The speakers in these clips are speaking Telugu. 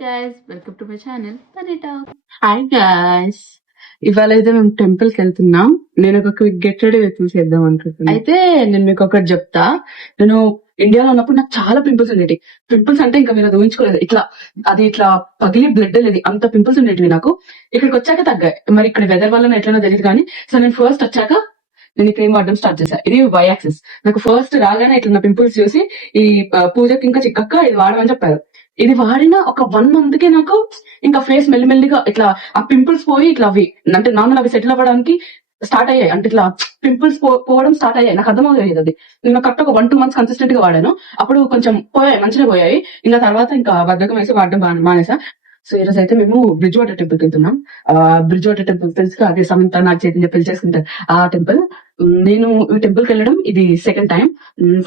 guys, welcome to my channel, Tani Talk. Hi guys, ఇవాళ అయితే మేము టెంపుల్ కి వెళ్తున్నాం. నేను ఒక క్విక్ గెట్ రెడీ వెతులు చేద్దాం అనుకుంటున్నాను. అయితే నేను మీకు ఒకటి చెప్తా. నేను ఇండియాలో ఉన్నప్పుడు నాకు చాలా పింపుల్స్ ఉండేవి. పింపుల్స్ అంటే ఇంకా మీరు అది ఊహించుకోలేదు. ఇట్లా పగిలి బ్లడ్ లేదు, అంత పింపుల్స్ ఉండేటివి నాకు. ఇక్కడికి వచ్చాక తగ్గాయి. మరి ఇక్కడ వెదర్ వల్ల ఎట్లనో తెలియదు కానీ, సో నేను ఫస్ట్ వచ్చాక నేను ఈ క్రీమ్ వాడడం స్టార్ట్ చేశా. ఇది వై యాక్సిస్. నాకు ఫస్ట్ రాగానే ఇట్లా నా పింపుల్స్ చూసి ఈ పూజకి ఇంకా చిక్కక్క ఇది వాడమని చెప్పారు. ఇది వాడిన ఒక 1 month కి నాకు ఇంకా ఫేస్ మెల్లిమెల్లిగా ఇట్లా ఆ పింపుల్స్ పోయి ఇట్లా అవి అంటే నార్మల్ అవి సెటిల్ అవ్వడానికి స్టార్ట్ అయ్యాయి. అంటే ఇట్లా పింపుల్స్ పోవడం స్టార్ట్ అయ్యాయి. నాకు అర్థమవుతుంది అది. నేను కరెక్ట్ ఒక 1-2 months కన్సిస్టెంట్ గా వాడాను. అప్పుడు కొంచెం పోయాయి, మంచిగా పోయాయి. ఇంకా తర్వాత ఇంకా బద్దకం వేసి వాడడం మానేసా. సో ఈ రోజు అయితే మేము బ్రిడ్జ్ వాటర్ టెంపుల్ కి వెళ్తున్నాం. బ్రిడ్జ్ వాటర్ టెంపుల్ తెలుసు, అదే సమంత నాకు చైతన్య పెళ్లి చేసుకుంటారు ఆ టెంపుల్. నేను ఈ టెంపుల్ కి వెళ్ళడం ఇది సెకండ్ టైం.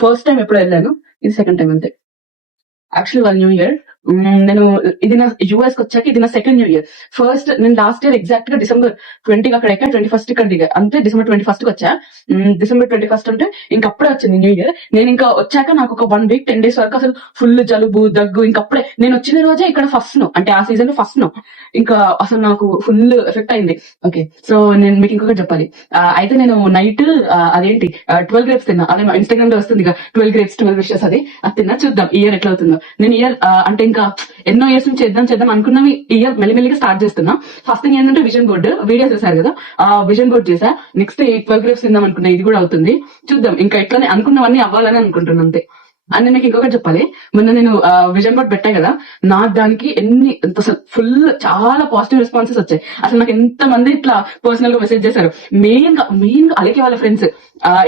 ఫస్ట్ టైం ఎప్పుడు వెళ్ళాను, ఇది సెకండ్ టైం అంతే. యాక్చువల్లీ వాళ్ళ న్యూ ఇయర్ నేను ఇది నా యూఎస్ కి వచ్చాక ఇది నా సెకండ్ న్యూ ఇయర్. ఫస్ట్ నేను లాస్ట్ ఇయర్ ఎగ్జాక్ట్ గా December 20 అక్కడ ఎక్కడ 21st ఇక్కడ దిగా అంతే. December 21st కి వచ్చా. December 21st అంటే ఇంకప్పుడే వచ్చింది న్యూ ఇయర్. నేను ఇంకా వచ్చాక నాకు ఒక 1 week 10 days వరకు అసలు ఫుల్ జలుబు దగ్గు. ఇంకప్పుడే నేను వచ్చిన రోజే ఇక్కడ ఫస్ట్ నో, అంటే ఆ సీజన్ లో ఫస్ట్ నో. ఇంకా అసలు నాకు ఫుల్ ఎఫెక్ట్ అయింది. ఓకే, సో నేను మీకు ఇంకొకటి చెప్పాలి. అయితే నేను నైట్ అదేంటి 12 grapes తిన్నా. అదే ఇన్స్టాగ్రామ్ లో వస్తుంది 12 grapes 12 wishes అది తిన్నా. చూద్దాం ఈ ఇయర్ ఎట్లా అవుతుందో. నేను ఇయర్ అంటే ఇంకా ఎన్నో ఇయర్స్ నుంచి చేద్దాం అనుకున్నవి ఈ ఇయర్ మెల్లిమెల్లిగా స్టార్ట్ చేస్తున్నా. ఫస్ట్ థింగ్ ఏంటంటే విజన్ బోర్డ్ వీడియో చేశారు కదా, ఆ విజన్ బోర్డ్ చేసా. నెక్స్ట్ 12 grapes తిందాం అనుకున్నా, ఇది కూడా అవుతుంది. చూద్దాం, ఇంకా ఇట్లానే అనుకున్నవన్నీ అవ్వాలని అనుకుంటున్నా అంతే. అని మీకు ఇంకొకటి చెప్పాలి. మొన్న నేను విజన్ బోర్డ్ పెట్టా కదా, నాకు దానికి అసలు ఫుల్ చాలా పాజిటివ్ రెస్పాన్సెస్ వచ్చాయి. అసలు నాకు ఎంత మంది ఇట్లా పర్సనల్ గా మెసేజ్ చేశారు. మెయిన్ గా అలకే వాళ్ళ ఫ్రెండ్స్,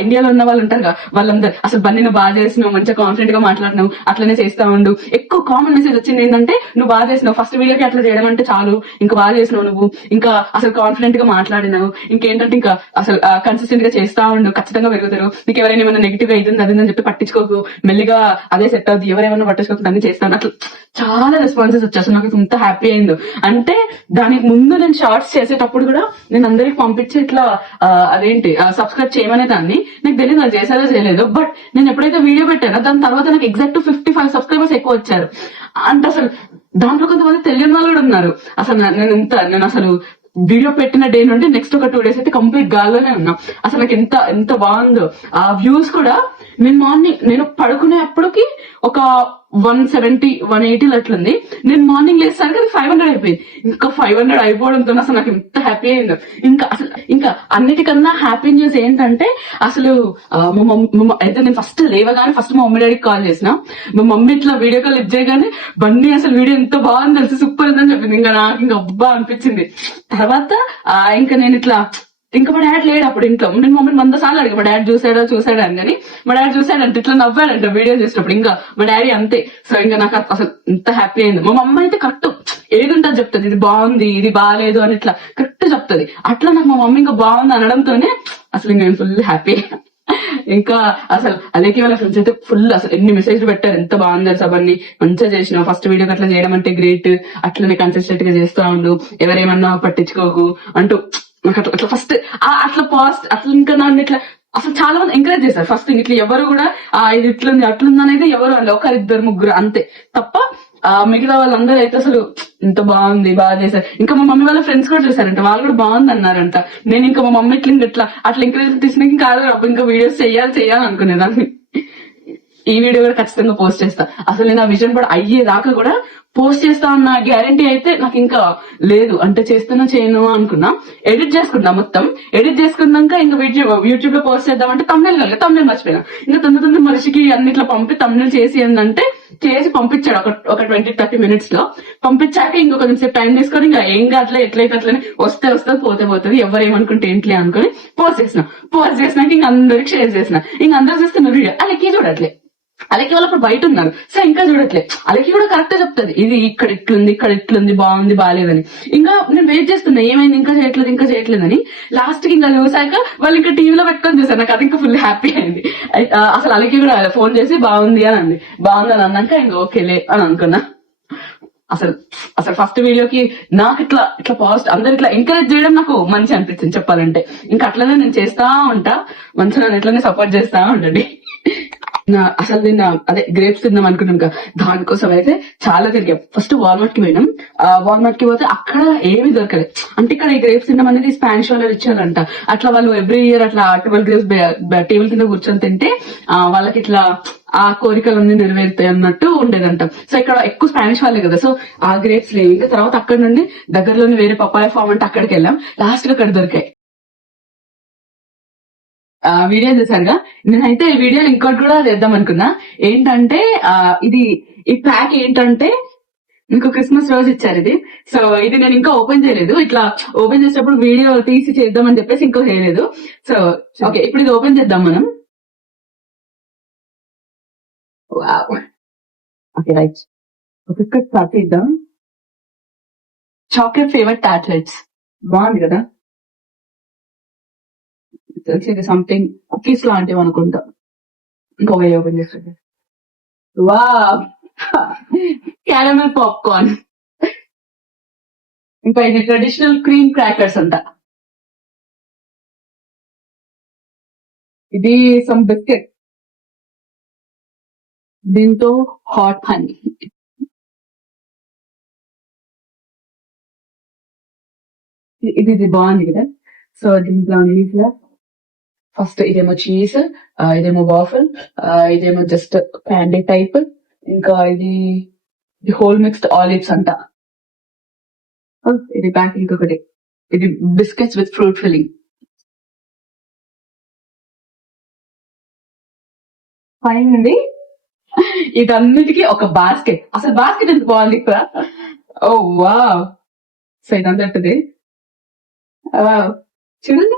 ఇండియాలో ఉన్న వాళ్ళు ఉంటారు కదా, వాళ్ళందరూ అసలు బన్నీ నువ్వు బాగా చేసినావు, మంచిగా కాన్ఫిడెంట్ గా మాట్లాడినావు, అట్లనే చేస్తా ఉండు. ఎక్కువ కామన్ మెసేజ్ వచ్చింది ఏంటంటే నువ్వు బాగా చేసినావు, ఫస్ట్ వీడియోకి అట్లా చేయడం అంటే చాలు, ఇంకా బాగా చేసినావు నువ్వు, ఇంకా అసలు కాన్ఫిడెంట్ గా మాట్లాడినావు, ఇంకేంటంటే ఇంకా అసలు కన్సిస్టెంట్ గా చేస్తా ఉండు, ఖచ్చితంగా పెరుగుతారు. నీకు ఎవరైనా ఏమైనా నెగిటివ్ గా ఇది అదని చెప్పి పట్టించుకోకు, మెల్లిగా అదే సెట్ అవుతుంది, ఎవరేమైనా పట్టించుకోకుండా అన్ని చేస్తాను. అట్లా చాలా రెస్పాన్సెస్ వచ్చాయి. అసలు నాకు ఎంత హ్యాపీ అయిందో అంటే, దానికి ముందు నేను షార్ట్స్ చేసేటప్పుడు కూడా నేను అందరికి పంపించి ఇట్లా అదేంటి సబ్స్క్రైబ్ చేయమనే దాన్ని. నాకు తెలియదు నాకు చేశారో చేయలేదు, బట్ నేను ఎప్పుడైతే వీడియో పెట్టానో దాని తర్వాత నాకు ఎగ్జాక్ట్ 55 సబ్స్క్రైబర్స్ ఎక్కువ వచ్చారు. అంటే అసలు దాంట్లో కొంతమంది తెలియని వాళ్ళు కూడా ఉన్నారు. అసలు నేను అసలు వీడియో పెట్టిన డే నుండి నెక్స్ట్ ఒక 2 days అయితే కంప్లీట్ గాల్లోనే ఉన్నా. అసలు నాకు ఎంత బాగుందో. ఆ వ్యూస్ కూడా నేను పడుకునే అప్పటికి ఒక 170 180 అట్లుంది. నేను మార్నింగ్ లేస్తానికి అది 500 అయిపోయింది. ఇంకా 500 అయిపోవడంతో అసలు నాకు ఎంత హ్యాపీ అయిందో. ఇంకా అన్నిటికన్నా హ్యాపీ న్యూస్ ఏంటంటే, అసలు అయితే నేను ఫస్ట్ లేవగానే ఫస్ట్ మా మమ్మీ డాడీకి కాల్ చేసిన. మా మమ్మీ ఇట్లా వీడియో కాల్ లిఫ్ట్ చేయగానే బండి అసలు వీడియో ఎంత బాగుంది తెలిసి సూపర్ ఉందని చెప్పింది. ఇంకా నాకు ఇంకా అబ్బా అనిపించింది. తర్వాత ఇంకా నేను ఇట్లా ఇంకా మా డాడీ లేడు అప్పుడు ఇంట్లో. నేను మమ్మల్ని 100 సార్లు అడిగి మా డాడీ చూసాడా అని కానీ మా డాడీ చూసాడంటే ఇట్లా నవ్వాడంట వీడియో చేసినప్పుడు. ఇంకా మా డాడీ అంతే. సో ఇంకా నాకు అసలు ఎంత హ్యాపీ అయింది. మా మమ్మ అయితే కరెక్ట్ ఏది ఉంటుంది చెప్తుంది, ఇది బాగుంది ఇది బాగాలేదు అని ఇట్లా కరెక్ట్ చెప్తుంది. అట్లా నాకు మా మమ్మీ ఇంకా బాగుంది అనడంతోనే అసలు ఇంకా నేను ఫుల్ హ్యాపీ. ఇంకా అసలు అలాగే వాళ్ళ ఫ్రెండ్స్ అయితే ఫుల్ అసలు ఎన్ని మెసేజ్లు పెట్టారు, ఎంత బాగుంది తెలుసు అవన్నీ, మంచిగా చేసినావు, ఫస్ట్ వీడియోకి అట్లా చేయడం అంటే గ్రేట్, అట్లనే కన్సిస్టెంట్ గా చేస్తా ఉండు, ఎవరేమన్నా పట్టించుకోకు అంటూ నాకు అట్లా ఫస్ట్ అట్లా ఇంకా నన్ను ఇట్లా అసలు చాలా మంది ఎంకరేజ్ చేశారు. ఫస్ట్ ఇట్లా ఎవరు కూడా ఇది ఇట్లుంది అట్లుంది అనేది ఎవరు అంటే 1-2 ముగ్గురు అంతే తప్ప మిగతా వాళ్ళందరూ అయితే అసలు ఇంత బాగుంది బాగా చేశారు. ఇంకా మా మమ్మీ వాళ్ళ ఫ్రెండ్స్ కూడా చూసారంట, వాళ్ళు కూడా బాగుంది అన్నారంట. నేను ఇంకా మా మమ్మీ అట్లా ఎంకరేజ్ తీసుకుని కాదు ఇంకా వీడియోస్ చేయాలి అనుకునేదాన్ని. ఈ వీడియో కూడా ఖచ్చితంగా పోస్ట్ చేస్తా. అసలు నేను ఆ విజన్ బోర్డ్ అయ్యేదాకా కూడా పోస్ట్ చేస్తా అన్న గ్యారంటీ అయితే నాకు ఇంకా లేదు. అంటే చేస్తున్నా చేయను అనుకున్నా. ఎడిట్ చేసుకున్నా, మొత్తం ఎడిట్ చేసుకున్నాక ఇంకా యూట్యూబ్ లో పోస్ట్ చేద్దామంటే తమ్నెల్ మర్చిపోయినా. ఇంకా తొందర మనిషికి అన్నిట్లో పంపి తమ్నెల్ చేసి పంపించాడు ఒక 20-30 minutes లో. పంపించాక ఇంకో కొంచెం సేపు టైం తీసుకొని ఇంకా ఏం కావట్లే ఎట్లయితే అట్లనే వస్తే పోతుంది ఎవరేమనుకుంటే ఏంట్లే అనుకుని పోస్ట్ చేసినాక ఇంక అందరికి షేర్ చేసిన. ఇంక అందరు చూస్తున్నారు వీడియో. అలాగే చూడట్లే, అలాగే వాళ్ళు అప్పుడు బయట ఉన్నారు. సో ఇంకా చూడట్లే, అలాగే కూడా కరెక్ట్ చెప్తుంది ఇది ఇక్కడ ఇట్లుంది బాగుంది బాగాలేదని. ఇంకా నేను వెయిట్ చేస్తున్నా ఏమైంది ఇంకా చేయట్లేదని. లాస్ట్ కి ఇంకా చూసాక వాళ్ళు ఇంకా టీవీలో పెట్టుకొని చూసారు. నాకు అది ఇంకా ఫుల్ హ్యాపీ అయింది. అసలు అలాగే కూడా ఫోన్ చేసి బాగుంది అని అన్నాక ఇంకా ఓకేలే అని అనుకున్నా. అసలు ఫస్ట్ వీడియోకి నాకు ఇట్లా పాజిటివ్ అందరు ఇట్లా ఎంకరేజ్ చేయడం నాకు మంచి అనిపించింది చెప్పాలంటే. ఇంకా అట్లనే నేను చేస్తా ఉంటా, మంచిగా నన్ను ఇట్లనే సపోర్ట్ చేస్తా ఉండండి. అసలు నిన్న అదే గ్రేప్స్ తిందాం అనుకున్నాం కదా, దానికోసం అయితే చాలా తిరిగాం. ఫస్ట్ వాల్మార్ట్ కి పోయినాం. వాల్మార్ట్ కి పోతే అక్కడ ఏమి దొరకలేదు. అంటే ఇక్కడ ఈ గ్రేప్స్ తినడం అనేది స్పానిష్ వాళ్ళు ఇచ్చారంట. అట్లా వాళ్ళు ఎవ్రీ ఇయర్ అట్లా 12 గ్రేప్స్ టేబుల్ కింద కూర్చొని తింటే వాళ్ళకి ఇట్లా ఆ కోరికలన్నీ నెరవేరుతాయి అన్నట్టు ఉండేదంట. సో ఇక్కడ ఎక్కువ స్పానిష్ వాళ్ళే కదా, సో ఆ గ్రేప్స్ లేవు. ఇంకా తర్వాత అక్కడ నుండి దగ్గరలోని వేరే పప్పాయ ఫామ్ అంటే అక్కడికి వెళ్ళాం. లాస్ట్ గా అక్కడ దొరికాయి. వీడియో చూసారుగా. నేనైతే ఈ వీడియోలో ఇంకోటి కూడా చేద్దాం అనుకున్నా. ఏంటంటే ఈ ప్యాక్ ఏంటంటే ఇంకో క్రిస్మస్ రోజు ఇచ్చారు ఇది. సో ఇది నేను ఇంకా ఓపెన్ చేయలేదు. ఇట్లా ఓపెన్ చేసేటప్పుడు వీడియో తీసి చేద్దామని చెప్పేసి ఇంకో చేయలేదు. సో ఓకే, ఇప్పుడు ఇది ఓపెన్ చేద్దాం మనం. ఓకే రైట్, ఒక్కొక్కటి స్టార్ట్ చేద్దాం. చాక్లెట్ ఫ్లేవర్ టార్ట్లెట్స్ బాగుంది కదా. తెలిసి ఇది సంథింగ్ కుకీస్ లాంటివి అనుకుంటా. ఇంకో వే ఓపెన్ చేస్తుంది. వా క్యారమెల్ పాప్కార్న్. ఇంకా ఇది ట్రెడిషనల్ క్రీమ్ క్రాకర్స్ అంట. ఇది సమ్ బిస్కెట్, దీంతో హాట్ హనీ. ఇది బాగుంది కదా. సో దీంట్లో ఇట్లా ఫస్ట్ ఇదేమో చీజ్, ఇదేమో వాఫల్, ఇదేమో జస్ట్ క్యాండీ టైప్, ఇంకా ఇది హోల్ మిక్స్డ్ ఆలివ్స్ అంట. ఇది బ్యాక్ ఇంకొకటి, ఇది biscuits with fruit filling. Fine ఉంది. ఇదన్నిటికీ ఒక బాస్కెట్. అసలు బాస్కెట్ ఎంత బాగుంది ఇక్కడ. ఓ వా, సో ఇదంతది చూడండి.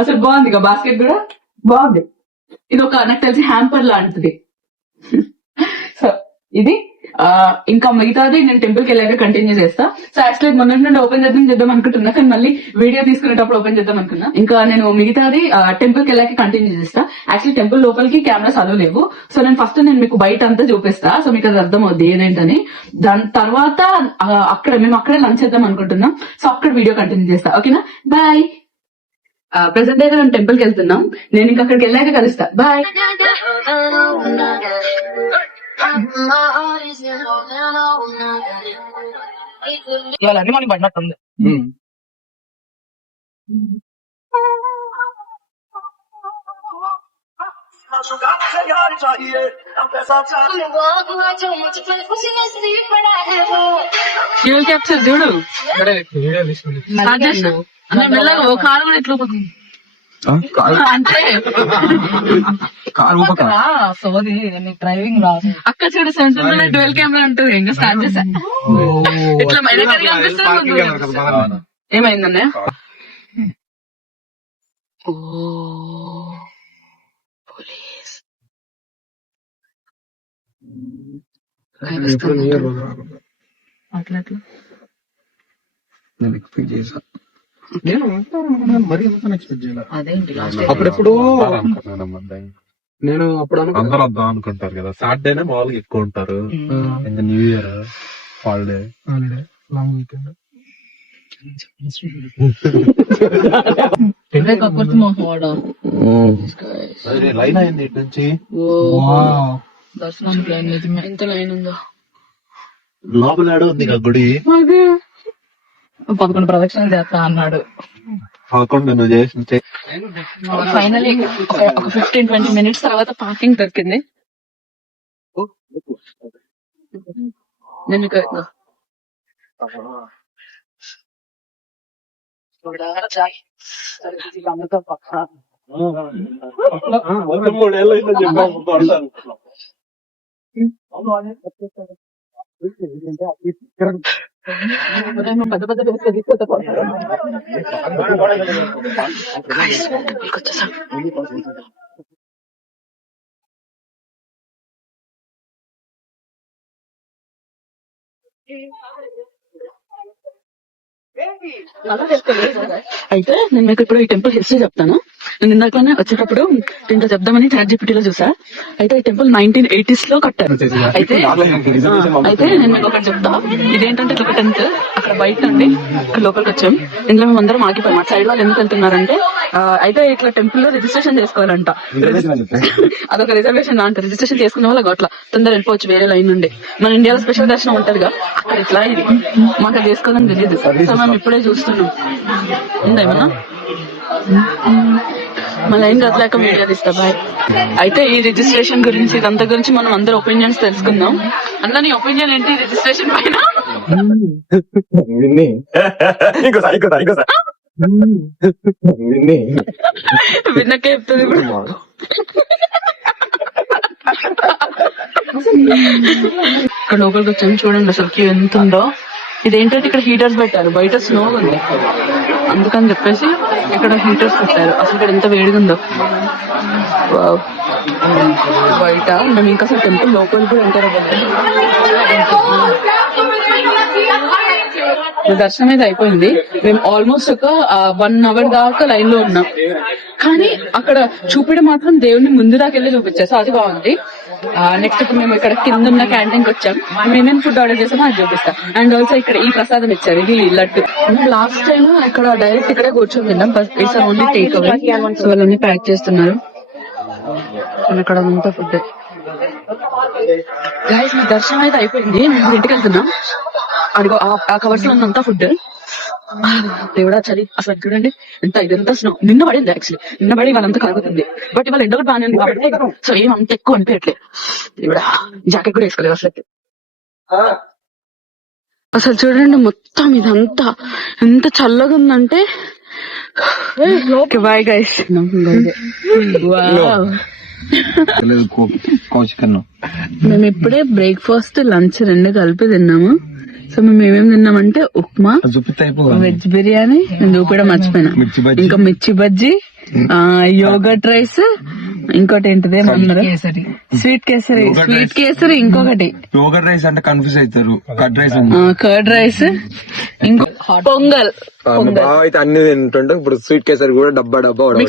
అసలు బాగుంది కదా బాస్కెట్ కూడా బాగుంది. ఇది ఒక నాకు తెలిసి హ్యాంపర్ లాంటిది. సో ఇది ఇంకా మిగతాది నేను టెంపుల్ కి వెళ్ళాక కంటిన్యూ చేస్తా. సో యాక్చువల్లీ మొన్నటి నుండి ఓపెన్ చేద్దాం అనుకుంటున్నా, కానీ మళ్ళీ వీడియో తీసుకునేటప్పుడు ఓపెన్ చేద్దాం అనుకున్నా. ఇంకా నేను మిగతాది టెంపుల్ కి వెళ్ళాక కంటిన్యూ చేస్తా. యాక్చువల్లీ టెంపుల్ లోపలికి కెమెరాస్ అలో లేవు. సో నేను ఫస్ట్ మీకు బయట అంతా చూపిస్తా, సో మీకు అది అర్థం అవుద్ది ఏదేంటని. దాని తర్వాత మేము అక్కడే లంచ్ చేద్దాం అనుకుంటున్నాం. సో అక్కడ వీడియో కంటిన్యూ చేస్తా. ఓకేనా, బాయ్. ప్రెసెంట్ అయితే మేము టెంపుల్ కి వెళ్తున్నాం. నేను ఇంకా అక్కడికి వెళ్ళాక కలుస్తా. బాయ్. ఇవాళ అన్ని మనకి పడినట్టుంది. ఫ్యూల్ క్యాప్చర్ చూడు. మెల్లగా ఓ కారు కూడా ఎట్లా పోతుంది అంటే సోది నీకు డ్రైవింగ్ రాదు. అక్క చూడు, సెంటర్ డ్యూయల్ కెమెరా ఉంటుంది. ఇంకా స్టార్ట్ చేసా. ఇట్లా కనిపిస్తుంది. ఏమైందన్నయ్య? ఓ పోలీస్ అట్లా నేను ఎక్స్పెక్ట్ చేసా. మరి ఎంత ఎక్స్పెక్ట్ చేయాలి. అదేంటి అప్పుడెప్పుడు నేను అప్పుడు అందరూ వద్దాం అనుకుంటారు కదా. సాటర్డేనే మామూలుగా ఎక్కువ ఉంటారు. ఇంకా new year holiday long weekend. Line అయింది ఇటు నుంచి. దర్శనానికి లైన్ నిజమే. ఎంత లైన్ ఉందో లోపల ఉంది కదా గుడి. 11 ప్రదక్షిణలు చేస్తా అన్నాడు. 11 నువ్వు చేసి ఫైనలీ ఒక 15-20 మినిట్స్ తర్వాత పార్కింగ్ దొరికింది. నేను మూడేళ్ళు అయితే చెప్పాను. పెద్ద పెద్ద అయితే నేను మీకు ఇప్పుడు ఈ టెంపుల్ హిస్టరీ చెప్తాను. నేను ఇందాకనే వచ్చేటప్పుడు దీంట్లో చెప్దామని ChatGPT లో చూసా. అయితే ఈ టెంపుల్ 1980s లో కట్టారు. అయితే నేను మీకు ఒకటి చెప్తా. ఇదేంటంటే ఒక 10th అక్కడ బయట నుండి ఇక్కడ లోపలికి వచ్చాం. ఇందులో మేము అందరం ఆగిపోయాం. మా సైడ్ వాళ్ళు ఎందుకు వెళ్తున్నారంటే అయితే ఇట్లా టెంపుల్ లో రిజిస్ట్రేషన్ చేసుకోవాలంట. అదొక రిజర్వేషన్ లాంటి. రిజిస్ట్రేషన్ చేసుకున్న వాళ్ళకి అట్లా తొందర వెళ్ళిపోవచ్చు వేరే లైన్ నుండి. మన ఇండియాలో స్పెషల్ దర్శనం ఉంటదిగా, అక్కడ ఇట్లా ఇది మాకు అది చేసుకోవాలని తెలియదు. సో మేము ఇప్పుడే చూస్తున్నాం. ఉందేమన్నా మా లైన్ కదలేక మీడియా తీస్తా. బాయ్. అయితే ఈ రిజిస్ట్రేషన్ గురించి ఇదంతా గురించి మనం అందరు ఒపీనియన్స్ తెలుసుకుందాం. అన్న నీ ఒపీనియన్ ఏంటి రిజిస్ట్రేషన్ పైన? విన్నకే చెప్తుంది ఇప్పుడు. ఇక్కడ లోపలికి వచ్చాము. చూడండి అసలు క్యూ ఎంత ఉందో. ఇదేంటంటే ఇక్కడ హీటర్స్ పెట్టారు. బయట స్నో ఉంది, అందుకని చెప్పేసి ఇక్కడ హీటర్స్ పెట్టారు. అసలు ఇక్కడ ఎంత వేడిగా ఉందో. వావ్. బయట మేము ఇంకా అసలు టెంపుల్ లోపల కూడా ఉంటారు. దర్శనం అయితే అయిపోయింది. మేము ఆల్మోస్ట్ ఒక 1 hour దాకా లైన్ లో ఉన్నాం. కానీ అక్కడ చూపించడం మాత్రం దేవుడిని ముందు దాకా వెళ్ళి చూపించారు. సో అది బాగుంది. నెక్స్ట్ ఇప్పుడు మేము ఇక్కడ కింద ఉన్న క్యాంటీన్ కి వచ్చాం. మేమేం ఫుడ్ ఆర్డర్ చేసామో అది చూపిస్తాం. అండ్ ఆల్సో ఇక్కడ ఈ ప్రసాదం ఇచ్చారు, ఇది లడ్డు. లాస్ట్ టైం ఇక్కడ డైరెక్ట్ ఇక్కడే కూర్చొని తిన్నాం. It's only take away. So వాళ్ళన్నీ ప్యాక్ చేస్తున్నారు. ఇక్కడ అంతా ఫుడ్. గైస్ మా దర్శనం అయితే అయిపోయింది. మేము ఇంటికి వెళ్తున్నాం. అడిగో ఆ కవర్స్ లో ఉన్నంతా ఫుడ్. దేవుడా చలి అసలు చూడండి ఎంత ఇదంతా స్నో. నిన్న పడింది యాక్చువల్లీ. నిన్న పడి వాళ్ళంతా కలుగుతుంది. బట్ ఇవాళ ఎండ కూడా బాగానే ఉంది కాబట్టి సో ఏం అంత ఎక్కువ అనిపించట్లేదు. దేవుడా జాకెట్ కూడా వేసుకోలేదు అసలు. అసలు చూడండి మొత్తం ఇదంతా ఎంత చల్లగా ఉందంటే. Bye guys. మేము ఇప్పుడే బ్రేక్ఫాస్ట్ లంచ్ 2 కలిపి తిన్నాము. సో మేము ఏమేమి తిన్నామంటే ఉప్మా, వెజ్ బిర్యానీ, నేను చూపడం మర్చిపోయినా, ఇంకా మిర్చి బజ్జీ, యోగర్ట్ రైస్, ఇంకోటి ఏంటిది ఏమన్నారు, స్వీట్ కేసరి, ఇంకొకటి యోగర్ట్ రైస్ అంటే కన్ఫ్యూజ్ అవుతారు. కర్డ్ రైస్, ఇంకో పొంగల్. అయితే అన్ని తింటుంటే ఇప్పుడు స్వీట్ కేసరి కూడా డబ్బా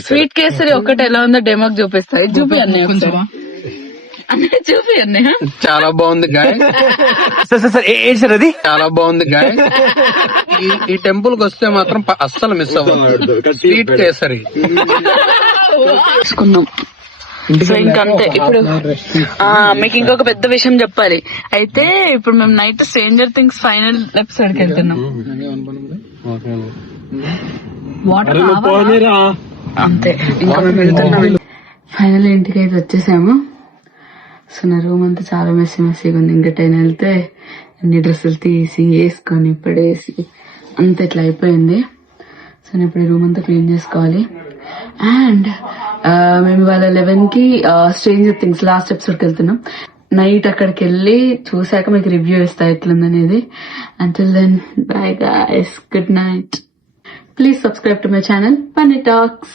స్వీట్ కేసరి ఒకటి ఎలా ఉందో డెమోకి చూపిస్తా. చూపి అన్నయ్య చూపి అన్నయ్య. చాలా బాగుంది గాయ. సార్ అది చాలా బాగుంది గాయ. ఈ టెంపుల్ కి వస్తే మాత్రం అస్సలు మిస్ అవ్వదు. స్వీట్ కేసరి తీసుకున్నాం. సో ఇంకంతే. ఇప్పుడు మీకు ఇంకొక పెద్ద విషయం చెప్పాలి. అయితే ఇప్పుడు మేము night stranger things final episode కి వెళ్తున్నాం. వాటర్ అంతే. ఇంకా మేము వెళ్తున్నాం. ఫైనల్ ఇంటికి అయితే వచ్చేసాము. సో నా రూమ్ అంతా చాలా మెస్సీగా ఉంది. ఇంకటైనా వెళ్తే అన్ని డ్రెస్సులు తీసి వేసుకొని పడేసి అంత ఇట్లా అయిపోయింది. సో నేను ఇప్పుడు ఈ రూమ్ అంతా క్లీన్ చేసుకోవాలి. అండ్ మేము ఇవాళ 11 కి స్ట్రేంజర్ థింగ్స్ లాస్ట్ ఎపిసోడ్కి వెళ్తున్నాం. నైట్ అక్కడికి వెళ్ళి చూసాక మీకు రివ్యూ ఇస్తా ఎట్లుందనేది. Until then bye guys, good night. Please subscribe to my channel Bunny Talks.